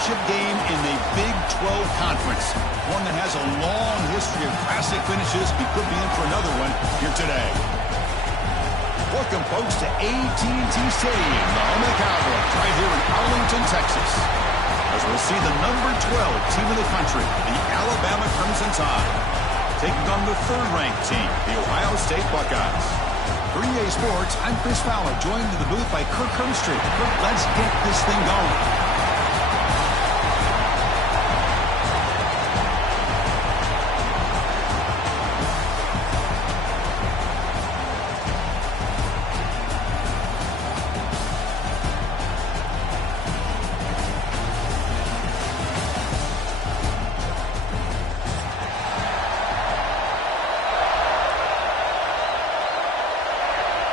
championship game in the Big 12 Conference. One that has a long history of classic finishes. We could be in for another one here today. Welcome, folks, to AT&T Stadium, the home of the Cowboys, right here in Arlington, Texas. As we'll see the number 12 team in the country, the Alabama Crimson Tide, taking on the third-ranked team, the Ohio State Buckeyes. For EA Sports, I'm Chris Fowler, joined in the booth by Kirk Hermstreet. Kirk, let's get this thing going.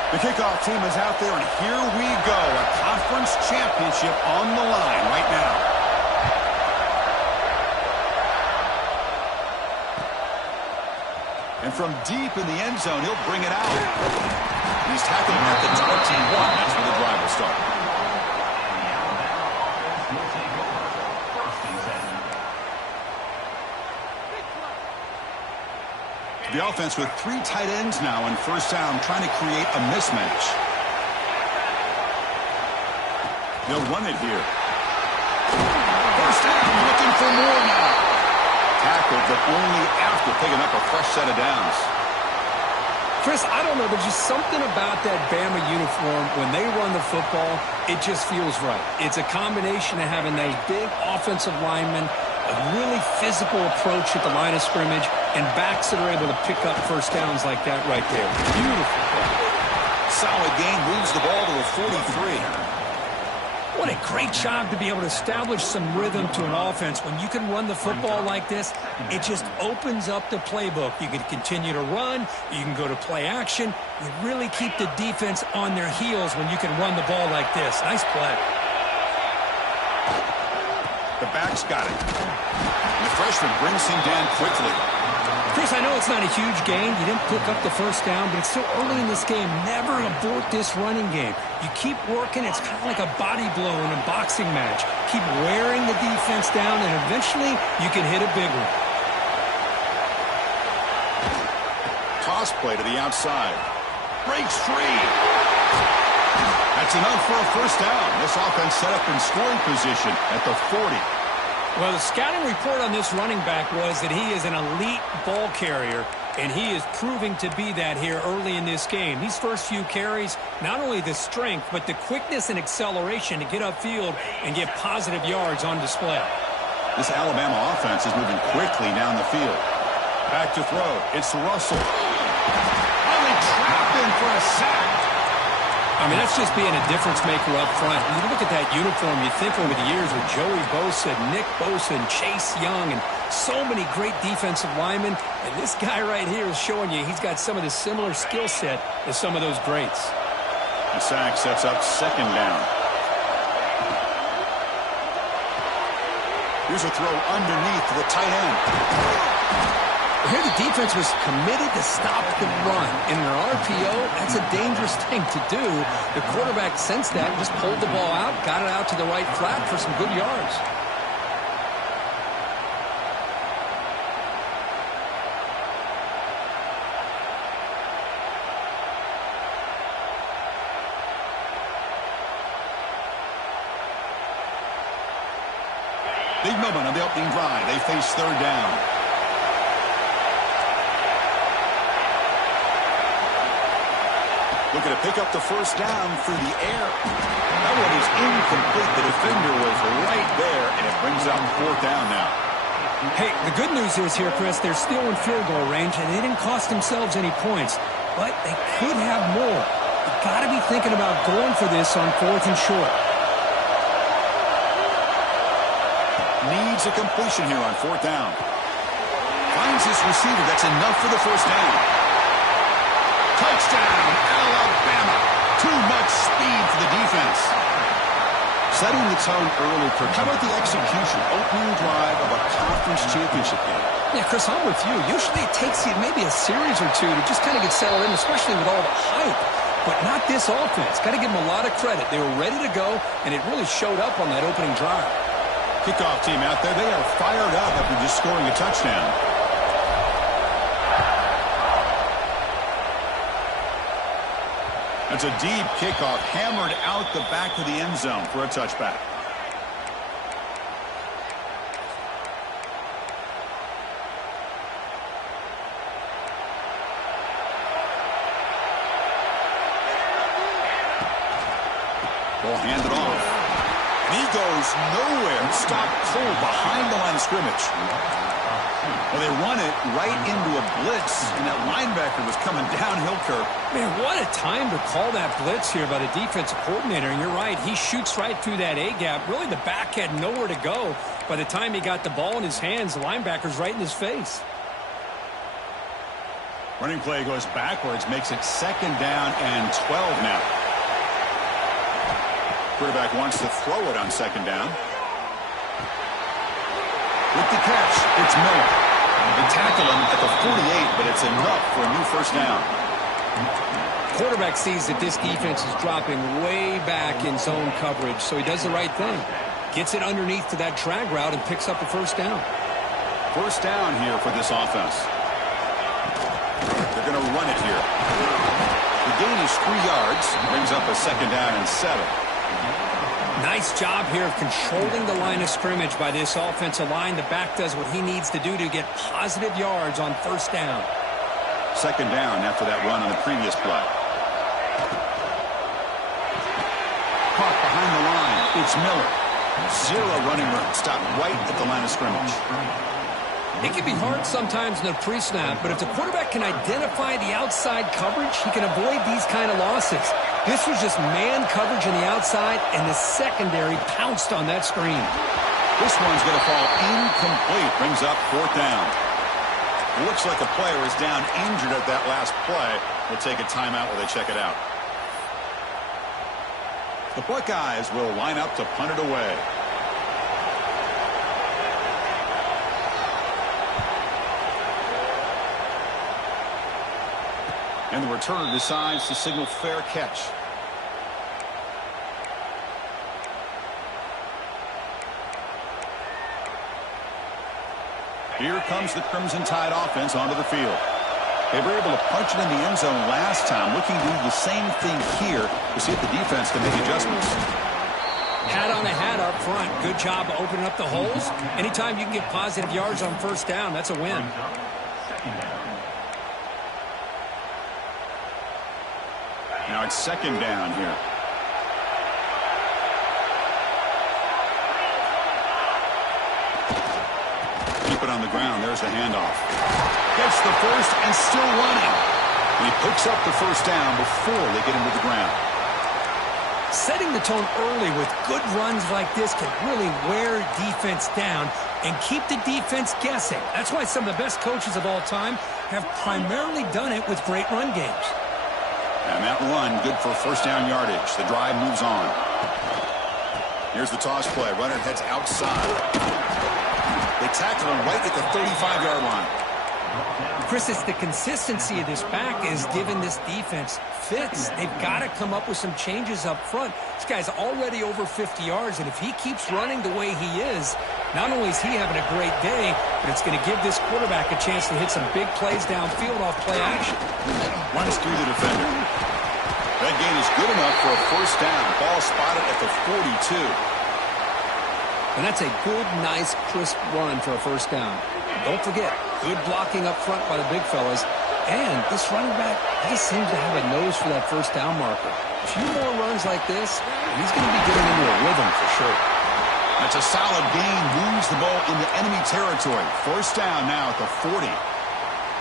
The kickoff team is out there, and here we go. A conference championship on the line right now. And from deep in the end zone, he'll bring it out. He's tackling at the 21. That's where the drive will start. The offense with 3 tight ends now in first down, trying to create a mismatch. They'll run it here. First down, looking for more now. Tackled, but only after picking up a fresh set of downs. Chris, I don't know. There's just something about that Bama uniform. When they run the football, it just feels right. It's a combination of having those big offensive linemen, a really physical approach at the line of scrimmage, and backs that are able to pick up first downs like that right there. Beautiful play. Solid gain, moves the ball to a 43. What a great job to be able to establish some rhythm to an offense. When you can run the football like this, it just opens up the playbook. You can continue to run. You can go to play action. You really keep the defense on their heels when you can run the ball like this. Nice play. The back's got it. And the freshman brings him down quickly. Chris, I know it's not a huge gain. You didn't pick up the first down, but it's so early in this game. Never abort this running game. You keep working. It's kind of like a body blow in a boxing match. Keep wearing the defense down, and eventually you can hit a big one. Toss play to the outside. Breaks free. That's enough for a first down. This offense set up in scoring position at the 40. Well, the scouting report on this running back was that he is an elite ball carrier, and he is proving to be that here early in this game. These first few carries, not only the strength, but the quickness and acceleration to get upfield and get positive yards on display. This Alabama offense is moving quickly down the field. Back to throw. It's Russell. Finally trapped in for a sack. I mean, that's just being a difference maker up front. You look at that uniform, you think over the years with Joey Bosa, Nick Bosa, and Chase Young, and so many great defensive linemen. And this guy right here is showing you he's got some of the similar skill set as some of those greats. The sack sets up second down. Here's a throw underneath to the tight end. Here the defense was committed to stop the run. In an RPO, that's a dangerous thing to do. The quarterback sensed that, just pulled the ball out, got it out to the right flat for some good yards. Big moment on the opening drive. They face third down. Looking to pick up the first down through the air. That one is incomplete. The defender was right there, and it brings up fourth down now. Hey, the good news is here, Chris, they're still in field goal range, and they didn't cost themselves any points. But they could have more. You've got to be thinking about going for this on fourth and short. Needs a completion here on fourth down. Finds his receiver. That's enough for the first down. Touchdown, Alabama. Too much speed for the defense. Setting the tone early, Kirk. How about the execution? Opening drive of a conference championship game. Yeah, Chris, I'm with you. Usually it takes you maybe a series or two to just kind of get settled in, especially with all the hype. But not this offense. Got to give them a lot of credit. They were ready to go, and it really showed up on that opening drive. Kickoff team out there, they are fired up after just scoring a touchdown. That's a deep kickoff, hammered out the back of the end zone for a touchback. Ball handed off. And he goes nowhere. Stopped cold behind the line of scrimmage. Well, they run it right into a blitz, and that linebacker was coming downhill, Kirk. Man, what a time to call that blitz here by the defensive coordinator. And you're right, he shoots right through that A-gap. Really, the back had nowhere to go. By the time he got the ball in his hands, the linebacker's right in his face. Running play goes backwards, makes it 2nd down and 12 now. Quarterback wants to throw it on 2nd down. With the catch, it's Miller. They tackle him at the 48, but it's enough for a new 1st down. Quarterback sees that this defense is dropping way back in zone coverage, so he does the right thing. Gets it underneath to that drag route and picks up the 1st down. 1st down here for this offense. They're going to run it here. The gain is 3 yards, brings up a 2nd down and 7. Nice job here of controlling the line of scrimmage by this offensive line. The back does what he needs to do to get positive yards on 1st down. 2nd down after that run on the previous play. Caught behind the line. It's Miller. 0 running room. Stopped right at the line of scrimmage. It can be hard sometimes in the pre-snap, but if the quarterback can identify the outside coverage, he can avoid these kind of losses. This was just man coverage on the outside, and the secondary pounced on that screen. This one's going to fall incomplete. Brings up 4th down. Looks like a player is down injured at that last play. We'll take a timeout while they check it out. The Buckeyes will line up to punt it away. And the returner decides to signal fair catch. Here comes the Crimson Tide offense onto the field. They were able to punch it in the end zone last time, looking to do the same thing here to see if the defense can make adjustments. Hat on a hat up front. Good job opening up the holes. Anytime you can get positive yards on 1st down, that's a win. Now it's 2nd down here. Keep it on the ground. There's the handoff. Gets the 1st and still running. And he picks up the 1st down before they get him to the ground. Setting the tone early with good runs like this can really wear defense down and keep the defense guessing. That's why some of the best coaches of all time have primarily done it with great run games. And that run, good for 1st down yardage. The drive moves on. Here's the toss play. Runner heads outside. They tackle him right at the 35-yard line. Chris, it's the consistency of this back is giving this defense fits. They've got to come up with some changes up front. This guy's already over 50 yards, and if he keeps running the way he is, not only is he having a great day, but it's going to give this quarterback a chance to hit some big plays downfield off play action. Runs through the defender. That gain is good enough for a 1st down. Ball spotted at the 42. And that's a good, nice, crisp run for a 1st down. Don't forget, good blocking up front by the big fellas. And this running back just seems to have a nose for that 1st down marker. A few more runs like this, he's going to be getting into a rhythm for sure. That's a solid gain. Moves the ball into enemy territory. 1st down now at the 40.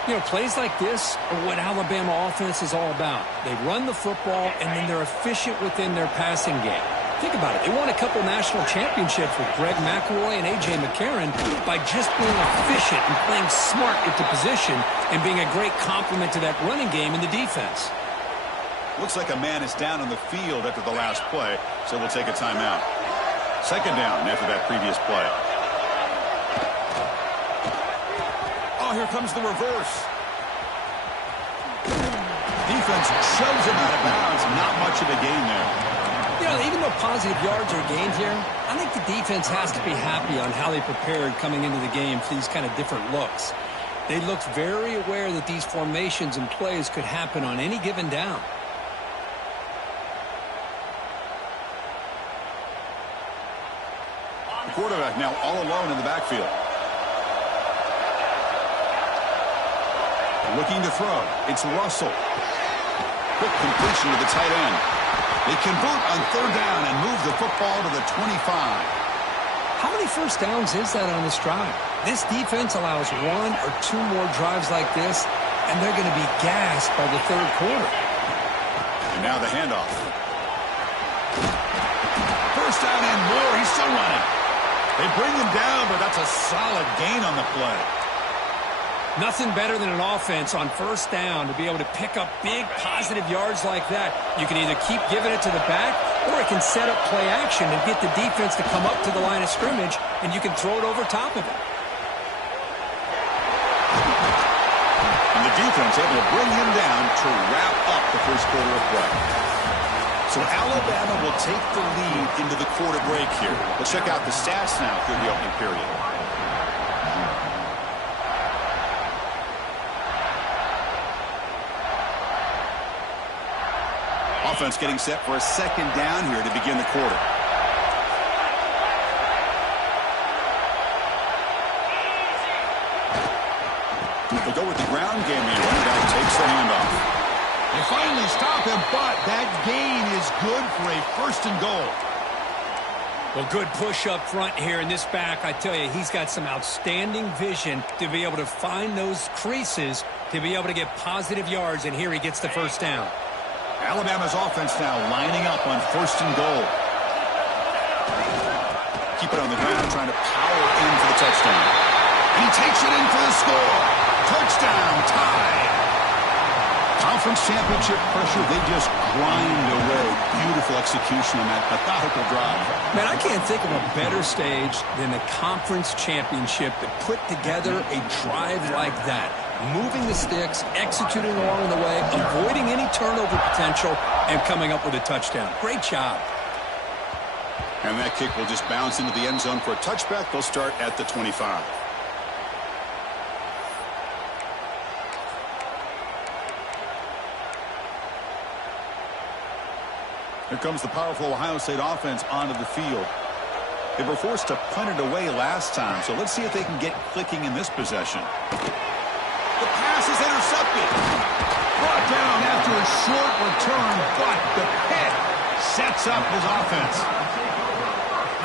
You know, plays like this are what Alabama offense is all about. They run the football, and then they're efficient within their passing game. Think about it. They won a couple national championships with Greg McElroy and A.J. McCarron by just being efficient and playing smart at the position and being a great complement to that running game in the defense. Looks like a man is down on the field after the last play, so we'll take a timeout. 2nd down after that previous play. Oh, here comes the reverse. Defense shoves him out of bounds. Not much of a gain there. Even though positive yards are gained here, I think the defense has to be happy on how they prepared coming into the game for these kind of different looks. They looked very aware that these formations and plays could happen on any given down. The quarterback now all alone in the backfield. Looking to throw. It's Russell. Quick completion to the tight end. They convert on third down and move the football to the 25. How many first downs is that on this drive? This defense allows 1 or 2 more drives like this, and they're going to be gassed by the third quarter. And now the handoff. First down and more. He's still running. They bring him down, but that's a solid gain on the play. Nothing better than an offense on first down to be able to pick up big positive yards like that. You can either keep giving it to the back, or it can set up play action and get the defense to come up to the line of scrimmage, and you can throw it over top of it. And the defense able to bring him down to wrap up the first quarter of play. So Alabama will take the lead into the quarter break here. Let's check out the stats now through the opening period. Offense getting set for a second down here to begin the quarter. They go with the ground game here. Running back takes the handoff. They finally stop him, but that gain is good for a first and goal. Well, good push up front here in this back. I tell you, he's got some outstanding vision to be able to find those creases, to be able to get positive yards, and here he gets the first down. Alabama's offense now lining up on first and goal. Keep it on the ground, trying to power in for the touchdown. And he takes it in for the score. Touchdown, tied. Conference championship pressure, they just grind away. Beautiful execution on that methodical drive. Man, I can't think of a better stage than the conference championship to put together a drive like that. Moving the sticks, executing along the way, avoiding any turnover potential, and coming up with a touchdown. Great job. And that kick will just bounce into the end zone for a touchback. They'll start at the 25. Here comes the powerful Ohio State offense onto the field. They were forced to punt it away last time, so let's see if they can get clicking in this possession. The pass is intercepted. Brought down after a short return, but the pick sets up his offense.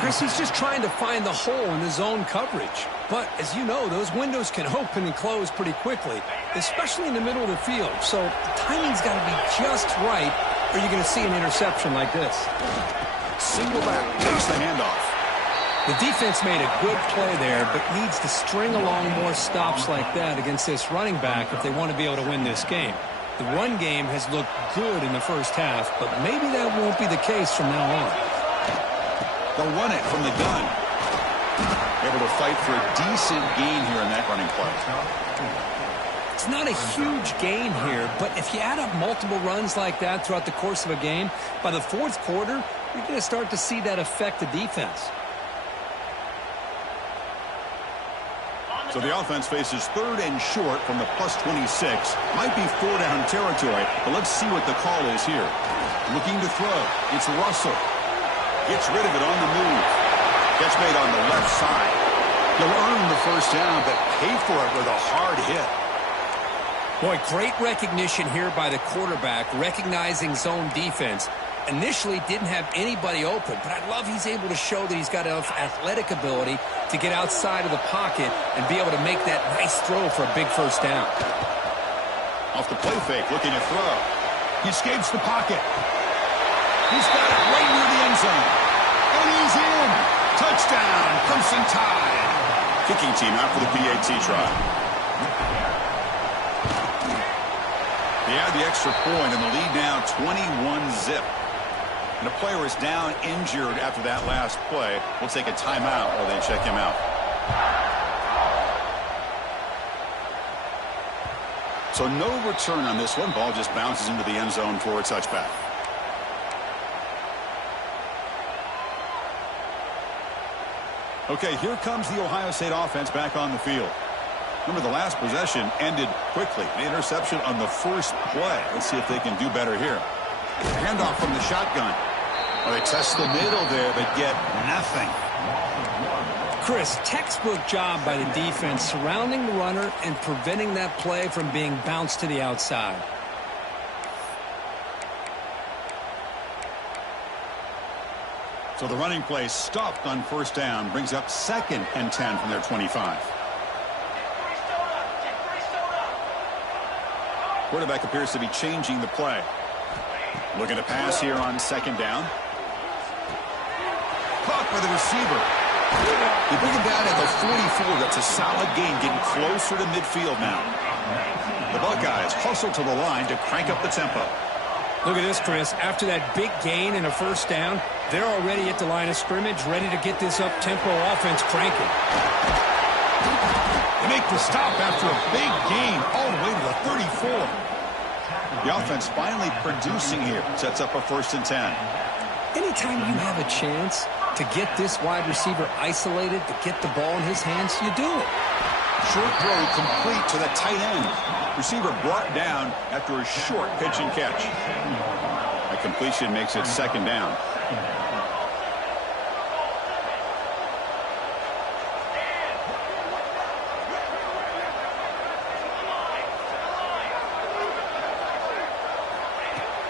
Chris, he's just trying to find the hole in his zone coverage. But, as you know, those windows can open and close pretty quickly, especially in the middle of the field. So the timing's got to be just right, or you're going to see an interception like this. Single back takes the handoff. The defense made a good play there, but needs to string along more stops like that against this running back if they want to be able to win this game. The run game has looked good in the first half, but maybe that won't be the case from now on. They'll run it from the gun. Able to fight for a decent gain here in that running play. It's not a huge gain here, but if you add up multiple runs like that throughout the course of a game, by the fourth quarter, you're going to start to see that affect the defense. So the offense faces third and short from the plus 26. Might be 4-down territory, but let's see what the call is here. Looking to throw. It's Russell. Gets rid of it on the move. Catch made on the left side. He'll earn the first down, but pay for it with a hard hit. Boy, great recognition here by the quarterback, recognizing zone defense. Initially didn't have anybody open, but I love he's able to show that he's got enough athletic ability to get outside of the pocket and be able to make that nice throw for a big first down. Off the play fake, looking to throw. He escapes the pocket. He's got it right near the end zone. And he's in. Touchdown, Crimson Tide. Kicking team out for the PAT try. They add the extra point, and the lead now 21-zip. And a player is down injured after that last play. We'll take a timeout while they check him out. So no return on this one. Ball just bounces into the end zone for a touchback. Okay, here comes the Ohio State offense back on the field. Remember, the last possession ended quickly. The interception on the first play. Let's see if they can do better here. Handoff from the shotgun. Well, they test the middle there, but get nothing. Chris, textbook job by the defense surrounding the runner and preventing that play from being bounced to the outside. So the running play stopped on first down, brings up 2nd and 10 from their 25. Quarterback appears to be changing the play. Looking to pass here on 2nd down. Caught by the receiver. They bring him down at the 44. That's a solid gain, getting closer to midfield now. The Buckeyes hustle to the line to crank up the tempo. Look at this, Chris. After that big gain and a first down, they're already at the line of scrimmage, ready to get this up-tempo offense cranking. They make the stop after a big gain all the way to the 34. The offense finally producing here. Sets up a 1st and 10. Anytime you have a chance to get this wide receiver isolated, to get the ball in his hands, you do it. Short throw complete to the tight end. Receiver brought down after a short pitch and catch. A completion makes it 2nd down.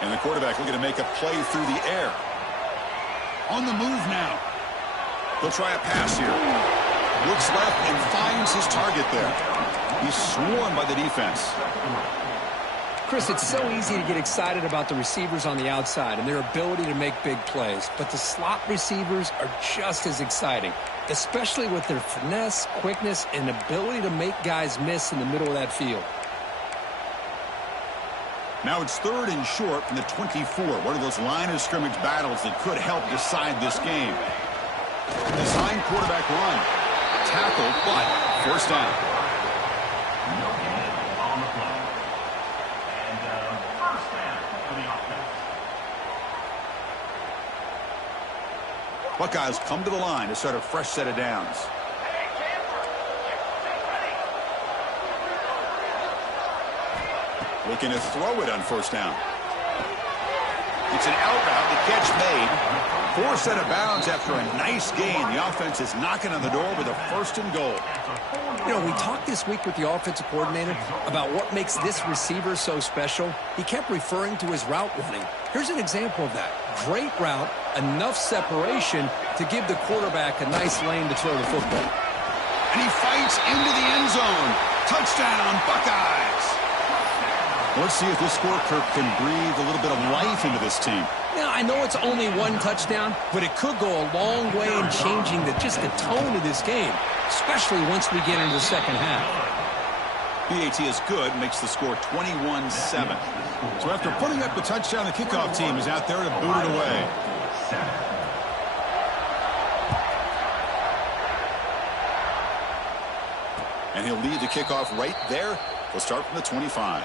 And the quarterback looking to make a play through the air. On the move now. He'll try a pass here. Looks left and finds his target there. He's swarmed by the defense. Chris, it's so easy to get excited about the receivers on the outside and their ability to make big plays. But the slot receivers are just as exciting, especially with their finesse, quickness, and ability to make guys miss in the middle of that field. Now it's 3rd and short from the 24. One of those line of scrimmage battles that could help decide this game. Design quarterback run. Tackled, but 1st down. Buckeyes come to the line to start a fresh set of downs. Looking to throw it on 1st down. It's an out route. The catch made. Forced out of bounds after a nice gain. The offense is knocking on the door with a 1st and goal. You know, we talked this week with the offensive coordinator about what makes this receiver so special. He kept referring to his route running. Here's an example of that. Great route, enough separation to give the quarterback a nice lane to throw the football. And he fights into the end zone. Touchdown, Buckeyes. Let's see if this score can breathe a little bit of life into this team. Now, I know it's only 1 touchdown, but it could go a long way in changing just the tone of this game, especially once we get into the second half. PAT is good, makes the score 21-7. So after putting up the touchdown, the kickoff team is out there to boot it away. And he'll lead the kickoff right there. We'll start from the 25.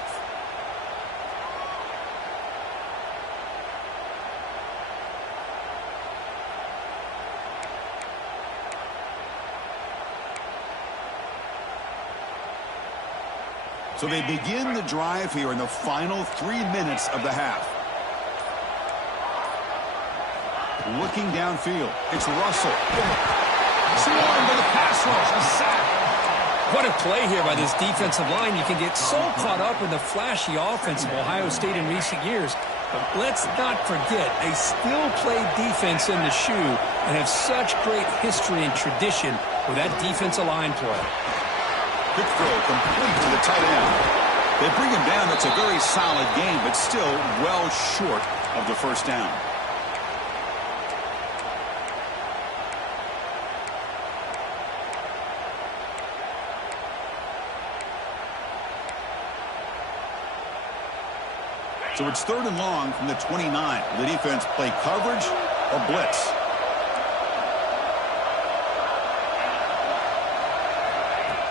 So they begin the drive here in the final 3 minutes of the half. Looking downfield, it's Russell. Swarmed by the pass rush, a sack. What a play here by this defensive line. You can get so caught up in the flashy offense of Ohio State in recent years. But let's not forget, they still play defense in the shoe and have such great history and tradition with that defensive line play. Quick throw complete to the tight end. They bring him down. That's a very solid game, but still well short of the 1st down. So it's 3rd and long from the 29. The defense play coverage or blitz.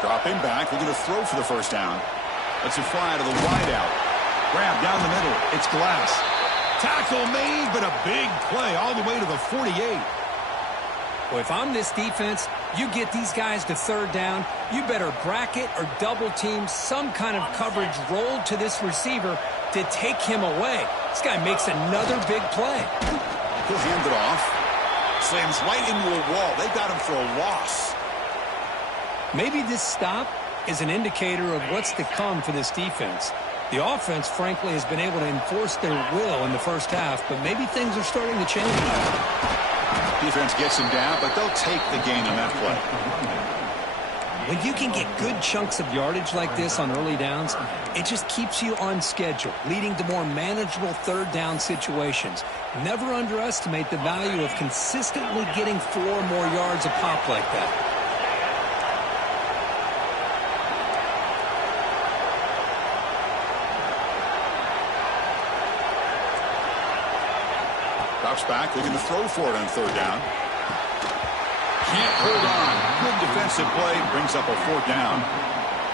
Dropping back, looking to throw for the 1st down. Let's it fly to the wideout. Grab down the middle. It's Glass. Tackle made, but a big play all the way to the 48. Well, if I'm this defense, you get these guys to third down, you better bracket or double team some kind of coverage rolled to this receiver to take him away. This guy makes another big play. He'll hand it off. Slams right into a wall. They got him for a loss. Maybe this stop is an indicator of what's to come for this defense. The offense, frankly, has been able to enforce their will in the first half, but maybe things are starting to change. Defense gets him down, but they'll take the gain on that play. When you can get good chunks of yardage like this on early downs, it just keeps you on schedule, leading to more manageable third down situations. Never underestimate the value of consistently getting 4 more yards a pop like that. Drops back, looking to throw for it on third down. Can't hold on. Good defensive play, brings up a 4th down.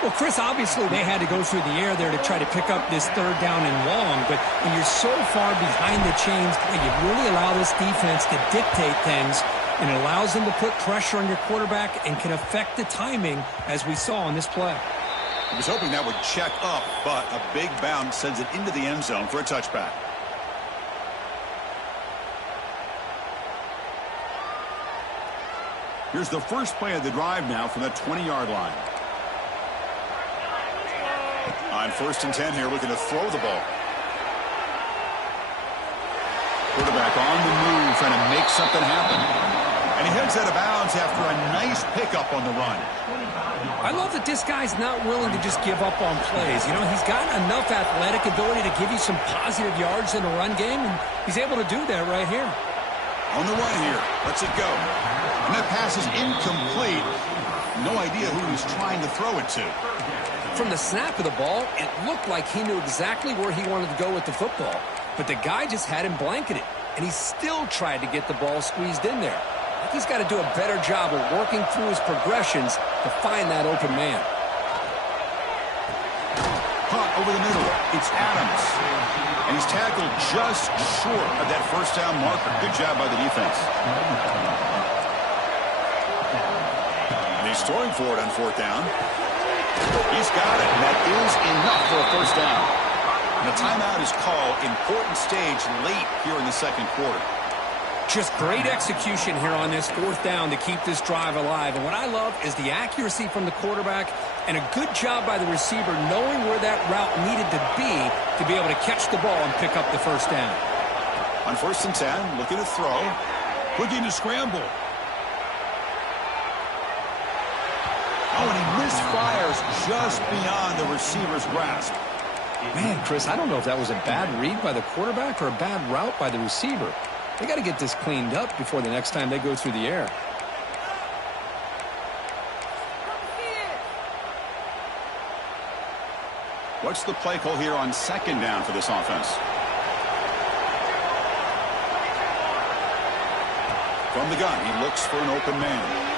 Well, Chris, obviously they had to go through the air there to try to pick up this third down and long, but when you're so far behind the chains, you really allow this defense to dictate things, and it allows them to put pressure on your quarterback and can affect the timing, as we saw on this play. He was hoping that would check up, but a big bounce sends it into the end zone for a touchback. Here's the first play of the drive now from the 20-yard line. On 1st and 10 here, looking to throw the ball. Quarterback on the move, trying to make something happen. And he heads out of bounds after a nice pickup on the run. I love that this guy's not willing to just give up on plays. You know, he's got enough athletic ability to give you some positive yards in the run game, and he's able to do that right here. On the run here, lets it go. And that pass is incomplete. No idea who he's trying to throw it to. From the snap of the ball, it looked like he knew exactly where he wanted to go with the football. But the guy just had him blanketed, and he still tried to get the ball squeezed in there. I think he's got to do a better job of working through his progressions to find that open man. Caught over the middle. It's Adams. And he's tackled just short of that first down marker. Good job by the defense. And he's throwing for it on 4th down. He's got it, and that is enough for a first down. And the timeout is called. Important stage late here in the second quarter. Just great execution here on this 4th down to keep this drive alive. And what I love is the accuracy from the quarterback and a good job by the receiver knowing where that route needed to be able to catch the ball and pick up the first down. On 1st and 10, looking to throw. Looking to scramble. Oh, and he misfires just beyond the receiver's grasp. Man, Chris, I don't know if that was a bad read by the quarterback or a bad route by the receiver. They got to get this cleaned up before the next time they go through the air. What's the play call here on 2nd down for this offense? From the gun, he looks for an open man.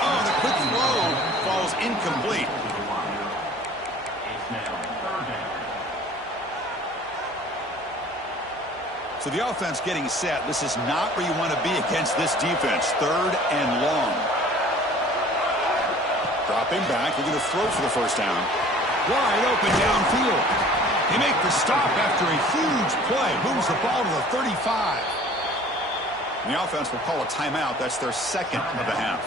Oh, the quick throw falls incomplete. So the offense getting set. This is not where you want to be against this defense. 3rd and long. Dropping back, looking to throw for the first down. Wide open downfield. They make the stop after a huge play. Moves the ball to the 35. And the offense will call a timeout. That's their 2nd of the half.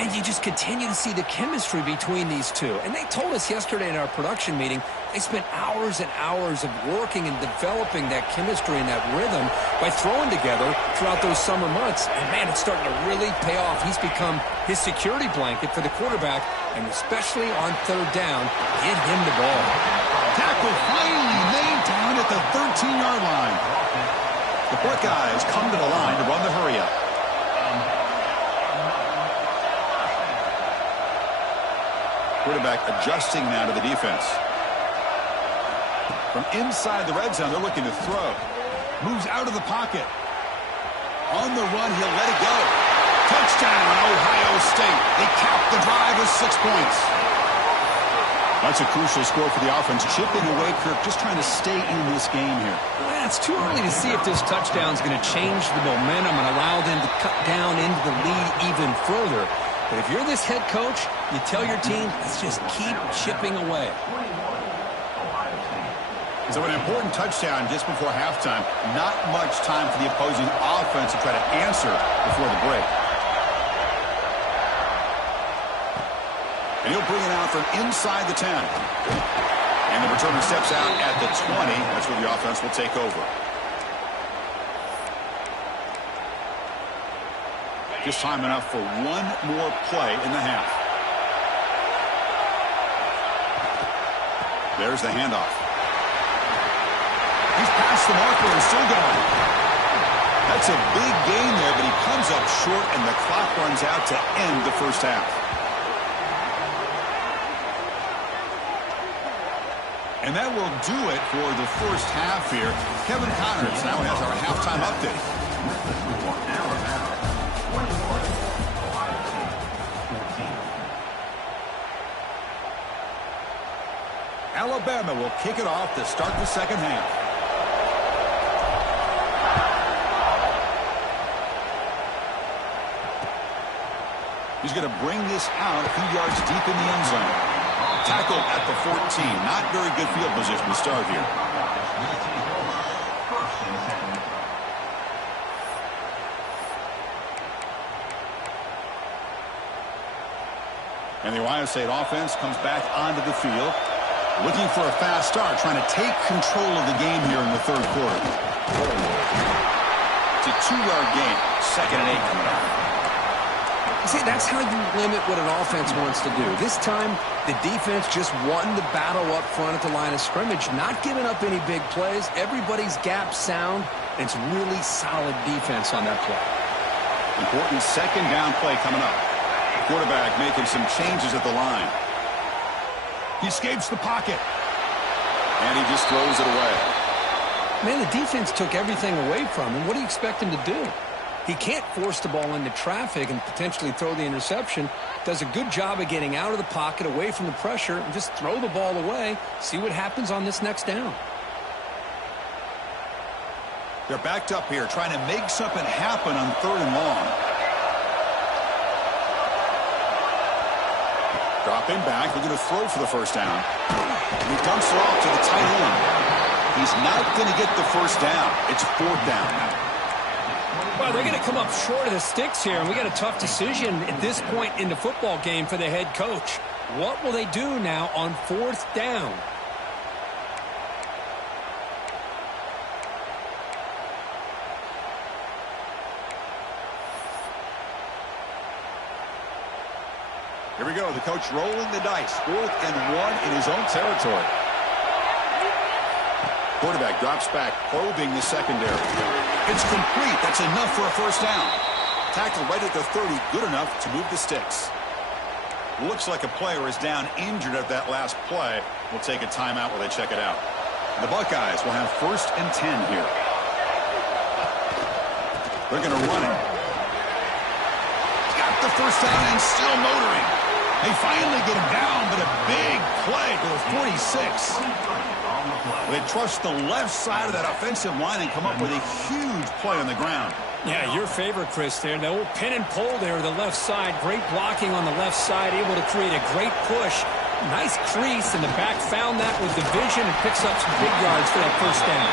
And you just continue to see the chemistry between these two. And they told us yesterday in our production meeting, they spent hours and hours of working and developing that chemistry and that rhythm by throwing together throughout those summer months. And, man, it's starting to really pay off. He's become his security blanket for the quarterback, and especially on 3rd down, get him the ball. Tackle finally laid down at the 13-yard line. The Buckeyes come to the line to run the hurry-up. Quarterback adjusting now to the defense. From inside the red zone, they're looking to throw. Moves out of the pocket. On the run, he'll let it go. Touchdown, Ohio State. They cap the drive with 6 points. That's a crucial score for the offense. Chipping away, Kirk, just trying to stay in this game here. Well, it's too early to see if this touchdown is going to change the momentum and allow them to cut down into the lead even further. But if you're this head coach, you tell your team, let's just keep chipping away. So an important touchdown just before halftime. Not much time for the opposing offense to try to answer before the break. And he'll bring it out from inside the 10. And the returner steps out at the 20. That's where the offense will take over. Just time enough for one more play in the half. There's the handoff. He's past the marker and still going. That's a big gain there, but he comes up short, and the clock runs out to end the first half. And that will do it for the first half here. Kevin Connors now has our halftime update. Alabama will kick it off to start the second half. He's going to bring this out a few yards deep in the end zone. Tackled at the 14. Not very good field position to start here. And the Ohio State offense comes back onto the field, looking for a fast start, trying to take control of the game here in the third quarter. It's a 2-yard gain. 2nd and 8 coming up. See, that's how you limit what an offense wants to do. This time, the defense just won the battle up front at the line of scrimmage, not giving up any big plays. Everybody's gap sound, and it's really solid defense on that play. Important second down play coming up. Quarterback making some changes at the line. He escapes the pocket. And he just throws it away. Man, the defense took everything away from him. What do you expect him to do? He can't force the ball into traffic and potentially throw the interception. Does a good job of getting out of the pocket, away from the pressure, and just throw the ball away. See what happens on this next down. They're backed up here, trying to make something happen on 3rd and long. Dropping back, they're going to throw for the first down. And he dumps it off to the tight end. He's not going to get the first down. It's 4th down now. Well, they're going to come up short of the sticks here, and we got a tough decision at this point in the football game for the head coach. What will they do now on 4th down? Here we go. The coach rolling the dice. 4th and 1 in his own territory. Quarterback drops back, probing the secondary. It's complete. That's enough for a first down. Tackled right at the 30. Good enough to move the sticks. Looks like a player is down injured at that last play. We'll take a timeout while they check it out. The Buckeyes will have 1st and 10 here. They're going to run it. Got the first down and still motoring. They finally get him down, but a big play to the 46. They trust the left side of that offensive line and come up with a huge play on the ground. Yeah, your favorite, Chris, there. The old pin and pull there to the left side. Great blocking on the left side, able to create a great push. Nice crease, and the back found that with the vision and picks up some big yards for that first down.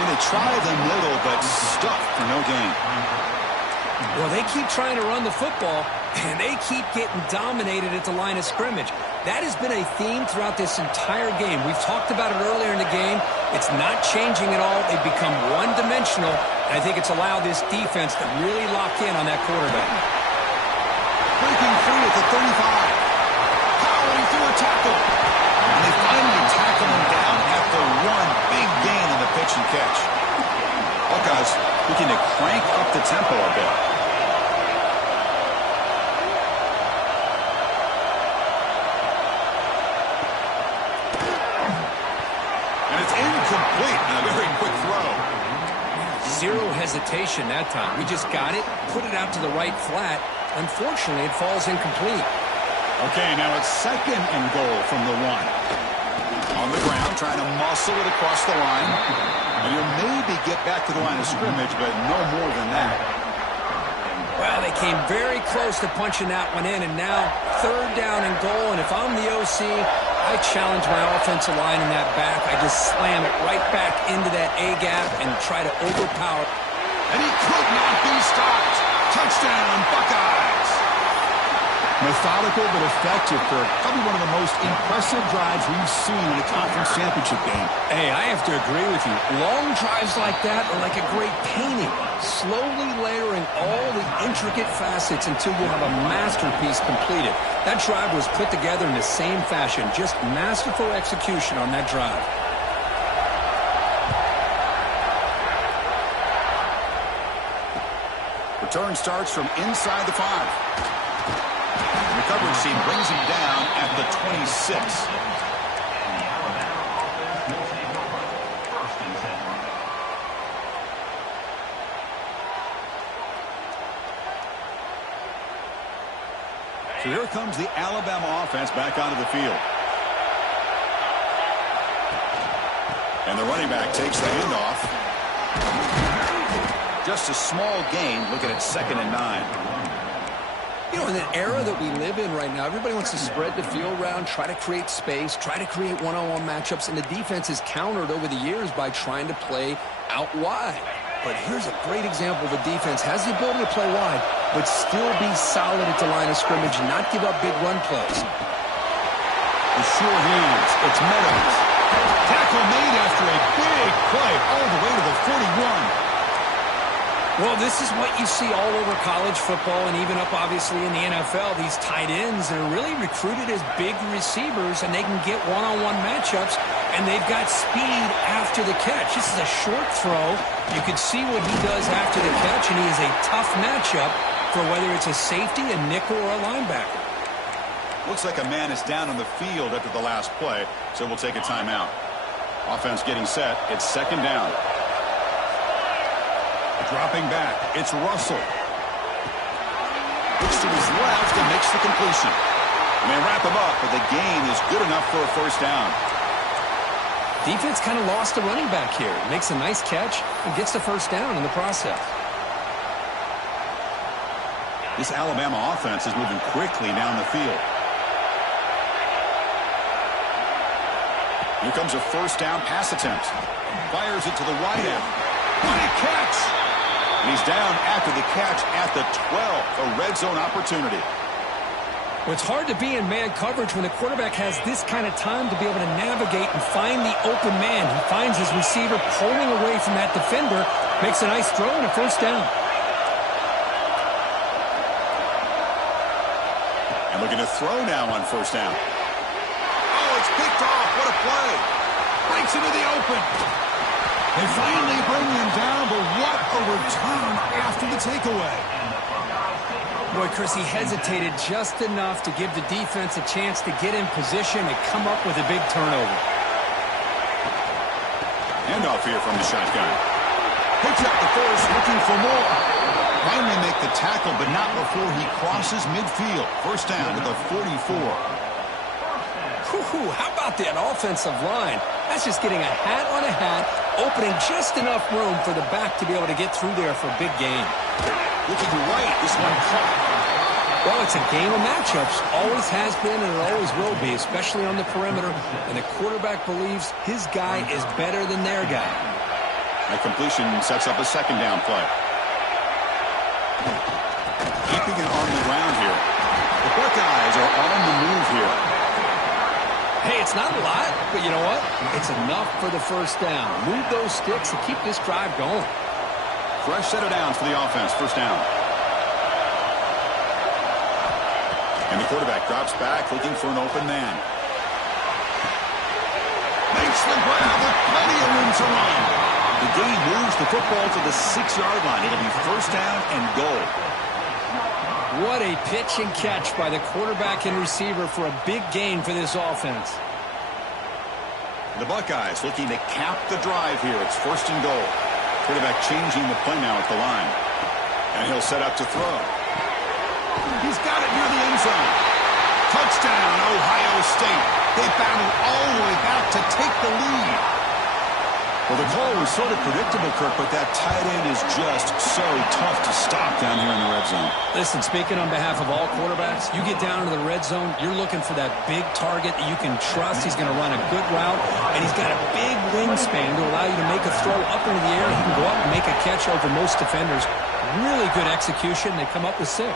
And they try the middle, but stuffed for no gain. Well, they keep trying to run the football, and they keep getting dominated at the line of scrimmage. That has been a theme throughout this entire game. We've talked about it earlier in the game. It's not changing at all. They've become one-dimensional, and I think it's allowed this defense to really lock in on that quarterback. Breaking free at the 35. Powering through a tackle. And they finally tackle him down after one big gain in the pitch and catch. Buckeyes looking to crank up the tempo a bit. Incomplete and a very quick throw. Zero hesitation that time. We just got it, put it out to the right flat. Unfortunately, it falls incomplete. Okay, now it's 2nd and goal from the 1. On the ground, trying to muscle it across the line. And he'll maybe get back to the line of scrimmage, but no more than that. Well, they came very close to punching that one in, and now 3rd down and goal. And if I'm the OC, I challenge my offensive line in that back. I just slam it right back into that A-gap and try to overpower. And he could not be stopped. Touchdown, Buckeyes. Methodical but effective, Kirk. Probably one of the most impressive drives we've seen in a conference championship game. Hey, I have to agree with you. Long drives like that are like a great painting. Slowly layering all the intricate facets until you have a masterpiece completed. That drive was put together in the same fashion. Just masterful execution on that drive. Return starts from inside the 5. The coverage team brings him down at the 26. So here comes the Alabama offense back onto the field. And the running back takes the handoff. Just a small gain, looking at 2nd and 9. You know, in the era that we live in right now, everybody wants to spread the field around, try to create space, try to create one-on-one matchups, and the defense is countered over the years by trying to play out wide. But here's a great example of a defense has the ability to play wide, but still be solid at the line of scrimmage and not give up big run plays. The sure hands, it's Meadows. Tackle made after a big play all the way to the 41. Well, this is what you see all over college football and even up, obviously, in the NFL. These tight ends are really recruited as big receivers, and they can get one-on-one matchups, and they've got speed after the catch. This is a short throw. You can see what he does after the catch, and he is a tough matchup for whether it's a safety, a nickel, or a linebacker. Looks like a man is down on the field after the last play, so we'll take a timeout. Offense getting set. It's 2nd down. Dropping back, it's Russell. Looks to his left and makes the completion. And they wrap him up, but the gain is good enough for a 1st down. Defense kind of lost the running back here. Makes a nice catch and gets the 1st down in the process. This Alabama offense is moving quickly down the field. Here comes a 1st down pass attempt. Fires it to the wideout. What a catch! And he's down after the catch at the 12. A red zone opportunity. Well, it's hard to be in man coverage when the quarterback has this kind of time to be able to navigate and find the open man. He finds his receiver pulling away from that defender, makes a nice throw and a 1st down. And looking to throw now on 1st down. Oh, it's picked off. What a play. Breaks into the open. They finally bring him down, but what a return after the takeaway. Boy, Chris, he hesitated just enough to give the defense a chance to get in position and come up with a big turnover. Handoff here from the shotgun. Picks up the first, looking for more. Finally make the tackle, but not before he crosses midfield. 1st down to the 44. How about that offensive line? That's just getting a hat on a hat, opening just enough room for the back to be able to get through there for a big gain. Looking right, this one caught. Well, it's a game of matchups. Always has been and it always will be, especially on the perimeter. And the quarterback believes his guy is better than their guy. That completion sets up a 2nd down play. Keeping it on the ground here. The Buckeyes are on the move here. Hey, it's not a lot, but you know what? It's enough for the 1st down. Move those sticks and keep this drive going. Fresh set of downs for the offense. 1st down. And the quarterback drops back, looking for an open man. Makes the grab with plenty of room to run. The gain moves the football to the 6-yard line. It'll be 1st down and goal. What a pitch and catch by the quarterback and receiver for a big gain for this offense. The Buckeyes looking to cap the drive here. It's 1st and goal. Quarterback changing the play now at the line. And he'll set up to throw. He's got it near the end zone. Touchdown, Ohio State. They battled all the way back to take the lead. Well, the call was sort of predictable, Kirk, but that tight end is just so tough to stop down here in the red zone. Listen, speaking on behalf of all quarterbacks, you get down into the red zone, you're looking for that big target that you can trust. He's going to run a good route, and he's got a big wingspan to allow you to make a throw up into the air. He can go up and make a catch over most defenders. Really good execution. They come up with 6.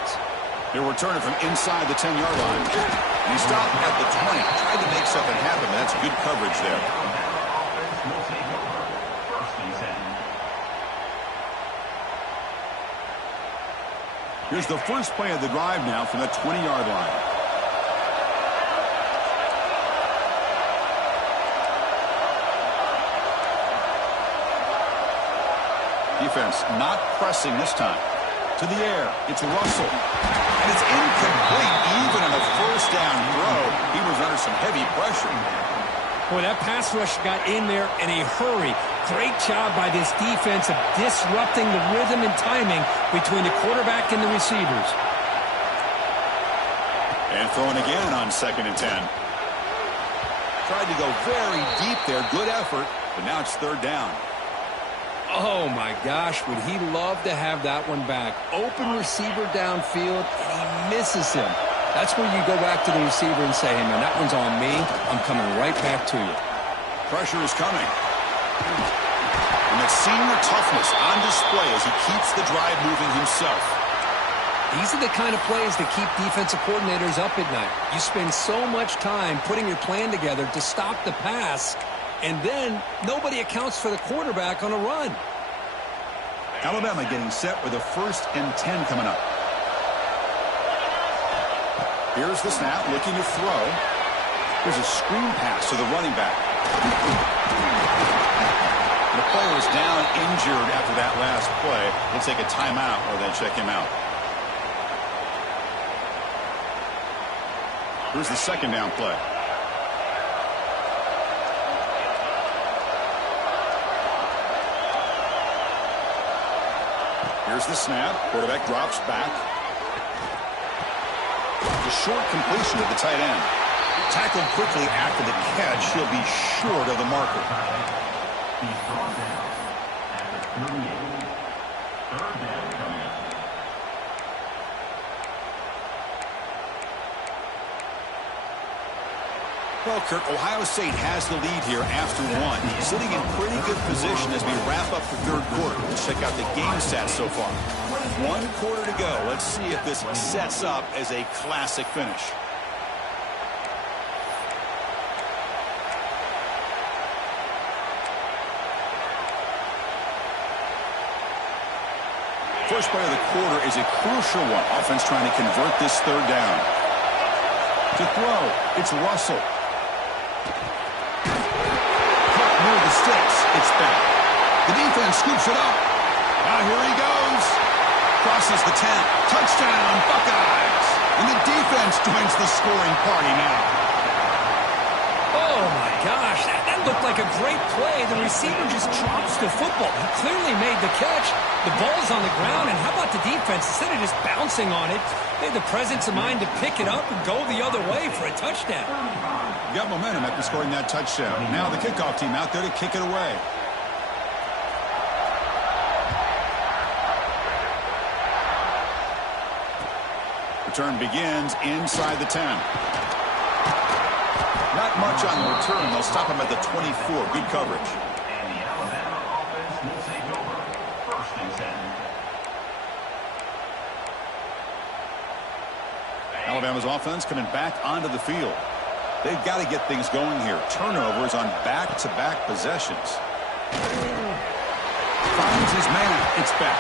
They'll return it from inside the 10-yard line. And he stopped at the 20, tried to make something happen, but that's good coverage there. Here's the first play of the drive now from the 20-yard line. Defense not pressing this time. To the air. It's Russell. And it's incomplete even on the first down throw. He was under some heavy pressure. Boy, that pass rush got in there in a hurry. Great job by this defense of disrupting the rhythm and timing between the quarterback and the receivers. And throwing again on 2nd and 10. Tried to go very deep there. Good effort. But now it's 3rd down. Oh, my gosh. Would he love to have that one back. Open receiver downfield, and he misses him. That's where you go back to the receiver and say, hey, man, that one's on me. I'm coming right back to you. Pressure is coming. And that senior toughness on display as he keeps the drive moving himself. These are the kind of plays that keep defensive coordinators up at night. You spend so much time putting your plan together to stop the pass, and then nobody accounts for the quarterback on a run. Alabama getting set with a 1st and 10 coming up. Here's the snap, looking to throw. There's a screen pass to the running back. The player is down injured after that last play. They'll take a timeout or then check him out. Here's the 2nd down play. Here's the snap. Quarterback drops back. The short completion to the tight end. Tackled quickly after the catch. He'll be short of the marker. Well, Kirk, Ohio State has the lead here after 1. Sitting in pretty good position as we wrap up the 3rd quarter. Let's check out the game stats so far. 1 quarter to go. Let's see if this sets up as a classic finish. First play of the quarter is a crucial one. Offense trying to convert this 3rd down. To throw, it's Russell. Caught near the sticks. It's back. The defense scoops it up. Now here he goes. Crosses the 10. Touchdown, Buckeyes. And the defense joins the scoring party now. Oh, my gosh. That looked like a great play. The receiver just drops the football. He clearly made the catch. The ball's on the ground, and how about the defense? Instead of just bouncing on it, they had the presence of mind to pick it up and go the other way for a touchdown. You got momentum after scoring that touchdown. Now the kickoff team out there to kick it away. Return begins inside the 10. Not much on the return. They'll stop him at the 24. Good coverage. Alabama's offense coming back onto the field. They've got to get things going here. Turnovers on back-to-back possessions. Finds his man. It's back.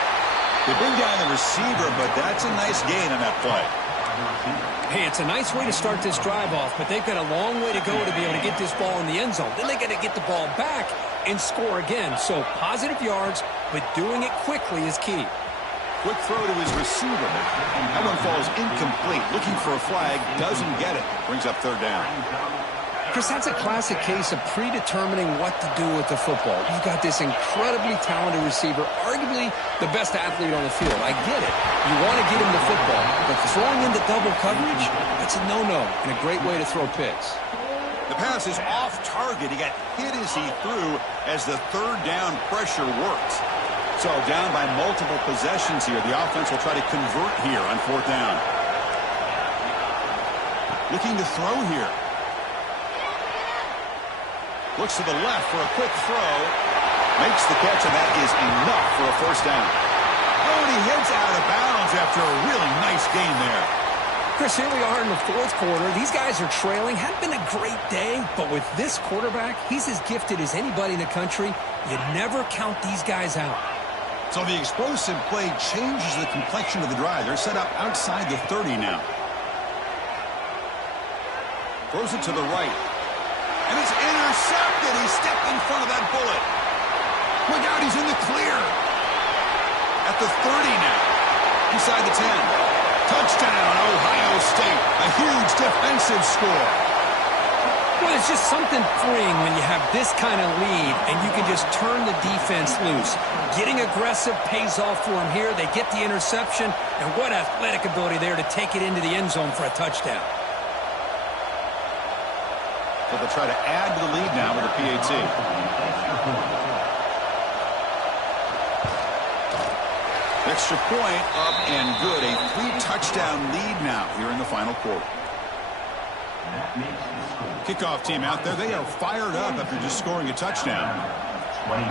They bring down the receiver, but that's a nice gain on that play. Hey, it's a nice way to start this drive off, but they've got a long way to go to be able to get this ball in the end zone. Then they got to get the ball back and score again. So positive yards, but doing it quickly is key. Quick throw to his receiver. That one falls incomplete. Looking for a flag. Doesn't get it. Brings up 3rd down. Chris, that's a classic case of predetermining what to do with the football. You've got this incredibly talented receiver, arguably the best athlete on the field. I get it. You want to get him the football, but throwing into double coverage, that's a no-no and a great way to throw picks. The pass is off target. He got hit as he threw as the third down pressure worked. So down by multiple possessions here. The offense will try to convert here on fourth down. Looking to throw here. Looks to the left for a quick throw. Makes the catch, and that is enough for a first down. Oh, and he heads out of bounds after a really nice gain there. Chris, here we are in the fourth quarter. These guys are trailing. Hadn't been a great day, but with this quarterback, he's as gifted as anybody in the country. You never count these guys out. So the explosive play changes the complexion of the drive. They're set up outside the 30 now. Throws it to the right. And it's intercepted. He stepped in front of that bullet. Look out, he's in the clear. At the 30 now. Inside the 10. Touchdown, Ohio State. A huge defensive score. Well, it's just something freeing when you have this kind of lead and you can just turn the defense loose. Getting aggressive pays off for them here. They get the interception, and what athletic ability there to take it into the end zone for a touchdown. So they'll try to add to the lead now with a PAT. Extra point up and good. A 3-touchdown lead now here in the final quarter. Kickoff team out there. They are fired up after just scoring a touchdown. 21.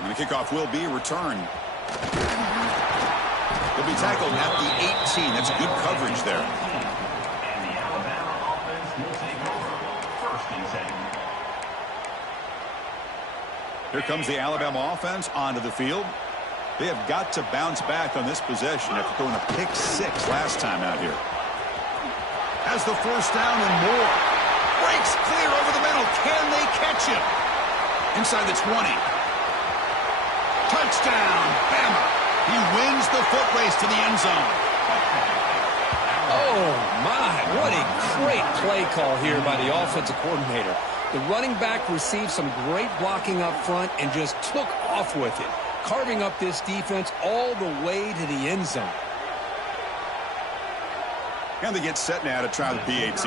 And the kickoff will be returned. He'll be tackled at the 18. That's good coverage there. Here comes the Alabama offense onto the field. They have got to bounce back on this possession after throwing a pick 6 last time out here. Has the first down and more. Breaks clear over the middle. Can they catch him? Inside the 20. Touchdown, Bama. He wins the foot race to the end zone. Oh, my. What a great play call here by the offensive coordinator. The running back received some great blocking up front and just took off with it, carving up this defense all the way to the end zone. And they get set now to try the PAT.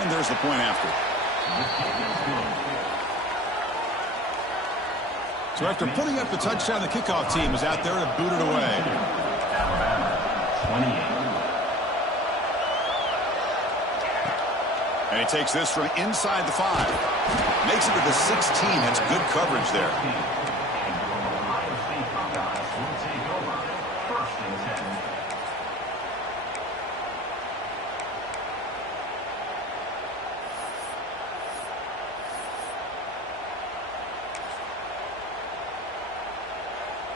And there's the point after. So after putting up the touchdown, the kickoff team is out there to boot it away. 28. And he takes this from inside the 5. Makes it to the 16. That's good coverage there.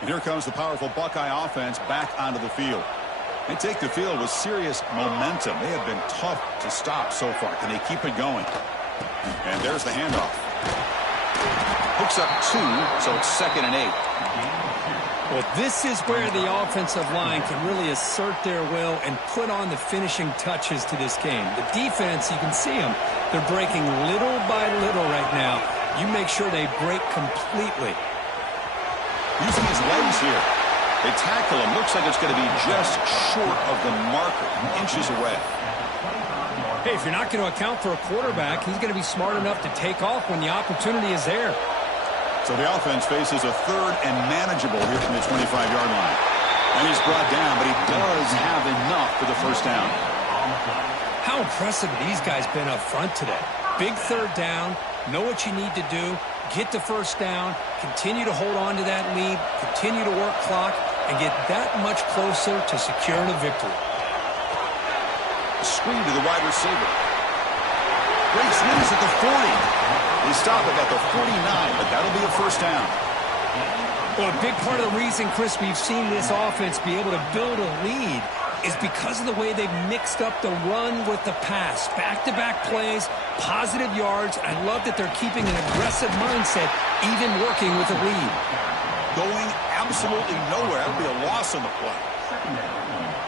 And here comes the powerful Buckeye offense back onto the field. They take the field with serious momentum. They have been tough to stop so far. Can they keep it going? And there's the handoff. Hooks up 2, so it's 2nd and 8. Well, this is where the offensive line can really assert their will and put on the finishing touches to this game. The defense, you can see them. They're breaking little by little right now. You make sure they break completely. Using his legs here. They tackle him. Looks like it's going to be just short of the marker, inches away. Hey, if you're not going to account for a quarterback, he's going to be smart enough to take off when the opportunity is there. So the offense faces a 3rd and manageable here from the 25-yard line. And he's brought down, but he does have enough for the first down. How impressive have these guys been up front today? Big 3rd down, know what you need to do, get the first down, continue to hold on to that lead, continue to work clock, and get that much closer to securing a victory. Screen to the wide receiver. Breaks loose at the 40. They stop it at the 49, but that'll be a first down. Well, a big part of the reason, Chris, we've seen this offense be able to build a lead is because of the way they've mixed up the run with the pass. Back-to-back plays, positive yards. I love that they're keeping an aggressive mindset, even working with a lead. going absolutely nowhere. That would be a loss on the play.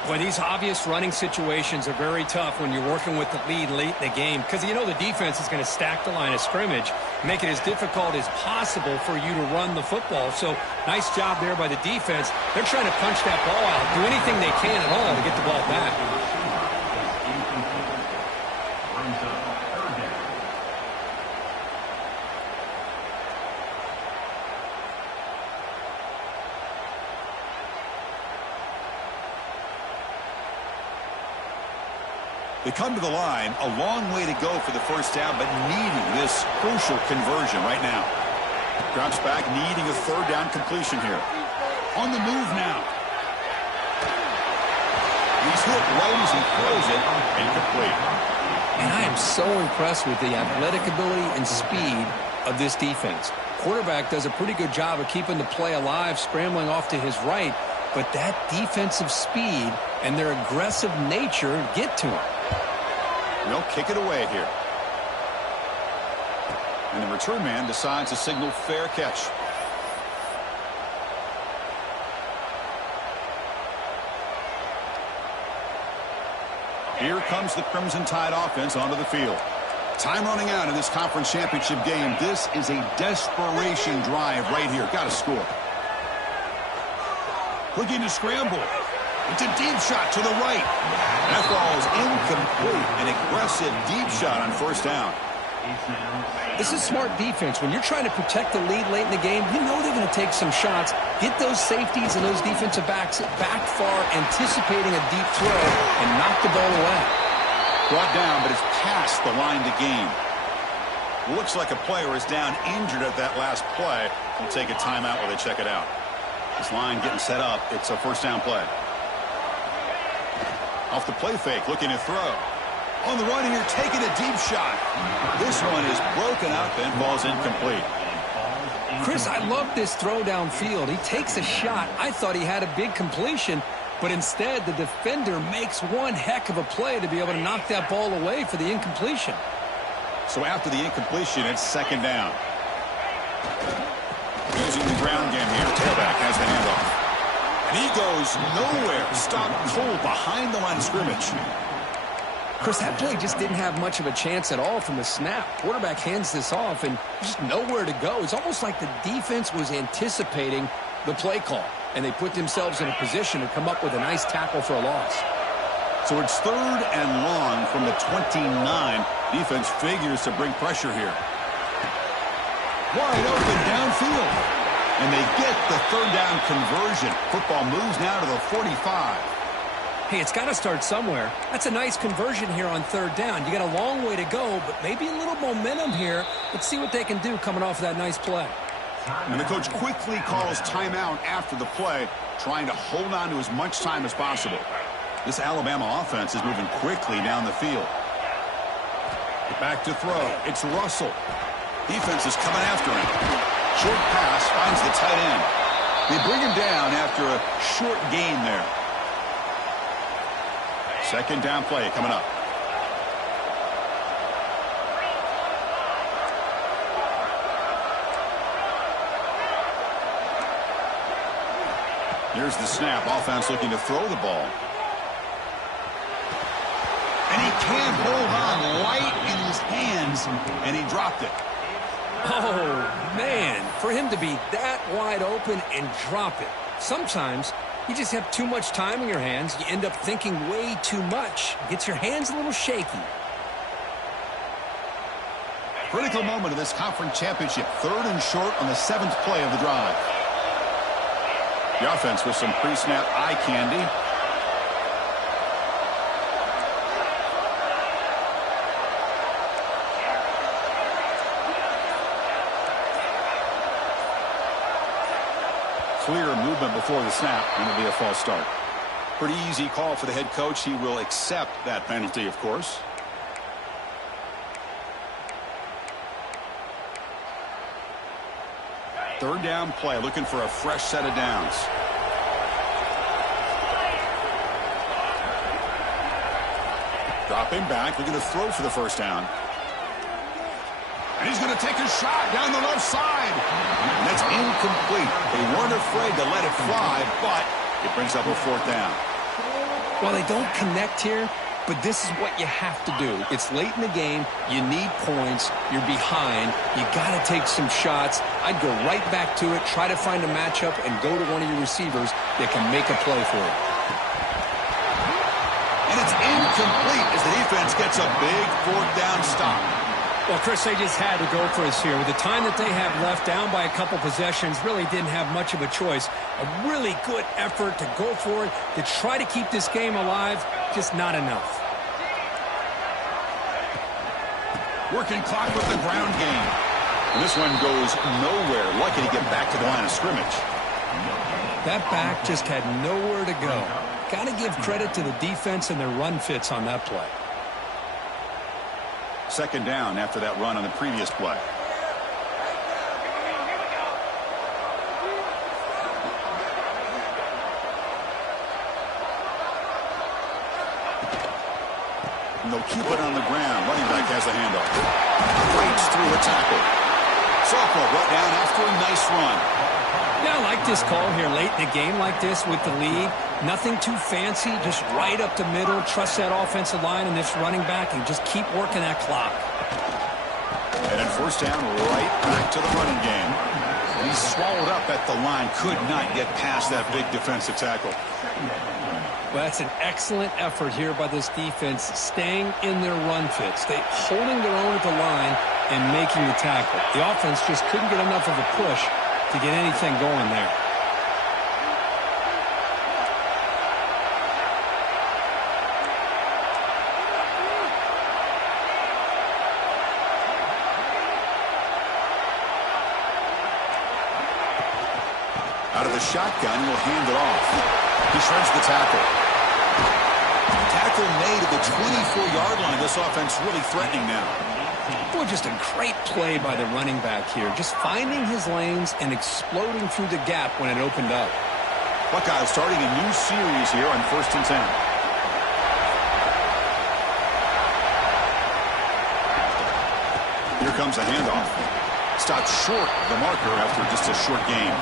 Well, these obvious running situations are very tough when you're working with the lead late in the game because you know the defense is going to stack the line of scrimmage, make it as difficult as possible for you to run the football. So nice job there by the defense. They're trying to punch that ball out, do anything they can at all to get the ball back. They come to the line, a long way to go for the first down, but needing this crucial conversion right now. Drops back, needing a third down completion here. On the move now. He's hit right as he throws it, incomplete. And I am so impressed with the athletic ability and speed of this defense. Quarterback does a pretty good job of keeping the play alive, scrambling off to his right, but that defensive speed and their aggressive nature get to him. They'll kick it away here. And the return man decides to signal fair catch. Here comes the Crimson Tide offense onto the field. Time running out in this conference championship game. This is a desperation drive right here. Got to score. Looking to scramble. It's a deep shot to the right. That ball is incomplete. An aggressive deep shot on first down. This is smart defense. When you're trying to protect the lead late in the game, you know they're going to take some shots, get those safeties and those defensive backs back far, anticipating a deep throw, and knock the ball away. Brought down, but it's past the line to gain. Looks like a player is down injured at that last play. We'll take a timeout while they check it out. This line getting set up. It's a first down play. Off the play fake, looking to throw. On the run here, taking a deep shot. This one is broken up and falls incomplete. Chris, I love this throw downfield. He takes a shot. I thought he had a big completion, but instead the defender makes one heck of a play to be able to knock that ball away for the incompletion. So after the incompletion, it's second down. Using the ground game here, tailback has the handoff. And he goes nowhere. Stopped cold behind the line of scrimmage. Chris, that play just didn't have much of a chance at all from the snap. Quarterback hands this off and just nowhere to go. It's almost like the defense was anticipating the play call, and they put themselves in a position to come up with a nice tackle for a loss. So it's third and long from the 29. Defense figures to bring pressure here. Wide open downfield. And they get the third down conversion. Football moves now to the 45. Hey, it's got to start somewhere. That's a nice conversion here on third down. You got a long way to go, but maybe a little momentum here. Let's see what they can do coming off of that nice play. And the coach quickly calls timeout after the play, trying to hold on to as much time as possible. This Alabama offense is moving quickly down the field. Back to throw. It's Russell. Defense is coming after him. Short pass finds the tight end. They bring him down after a short gain there. Second down play coming up. Here's the snap. Offense looking to throw the ball. And he can't hold on, light in his hands, and he dropped it. Oh, man, for him to be that wide open and drop it. Sometimes you just have too much time in your hands. You end up thinking way too much. Gets your hands a little shaky. Critical moment of this conference championship. Third and short on the 7th play of the drive. The offense with some pre-snap eye candy. Clear movement before the snap, and it'll be a false start. Pretty easy call for the head coach. He will accept that penalty, of course. Third down play, looking for a fresh set of downs. Dropping back, looking to throw for the first down. And he's going to take a shot down the left side. That's incomplete. They weren't afraid to let it fly, but it brings up a fourth down. Well, they don't connect here, but this is what you have to do. It's late in the game. You need points. You're behind. You got to take some shots. I'd go right back to it, try to find a matchup, and go to one of your receivers that can make a play for you. And it's incomplete as the defense gets a big fourth down stop. Well, Chris, they just had to go for us here. With the time that they have left, down by a couple possessions, really didn't have much of a choice. A really good effort to go for it, to try to keep this game alive, just not enough. Working clock with the ground game. And this one goes nowhere. Lucky to get back to the line of scrimmage. That back just had nowhere to go. Got to give credit to the defense and their run fits on that play. Second down after that run on the previous play. And they'll keep it on the ground. Running back has a handoff. Breaks through a tackle. Softball brought down after a nice run. Yeah, I like this call here late in the game like this with the lead. Nothing too fancy, just right up the middle. Trust that offensive line and this running back and just keep working that clock. And then first down, right back to the running game. And he's swallowed up at the line. Could not get past that big defensive tackle. Well, that's an excellent effort here by this defense, staying in their run fits. They holding their own at the line and making the tackle. The offense just couldn't get enough of a push to get anything going there. Out of the shotgun, he'll hand it off. He shreds the tackle. Tackle made at the 24-yard line. This offense really threatening now. Boy, just a great play by the running back here. Just finding his lanes and exploding through the gap when it opened up. Buckeyes starting a new series here on 1st and 10. Here comes a handoff. Stopped short of the marker after just a short game.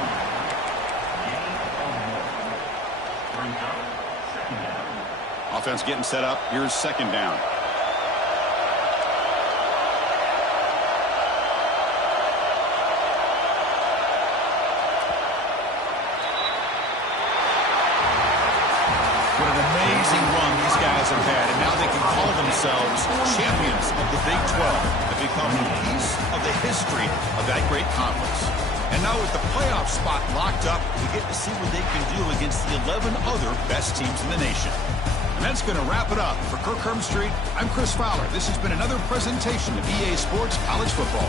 Offense getting set up. Here's second down. What an amazing run these guys have had, and now they can call themselves champions of the Big 12 and become a piece of the history of that great conference. And now with the playoff spot locked up, we get to see what they can do against the 11 other best teams in the nation. And that's going to wrap it up. For Kirk Street, I'm Chris Fowler. This has been another presentation of EA Sports College Football.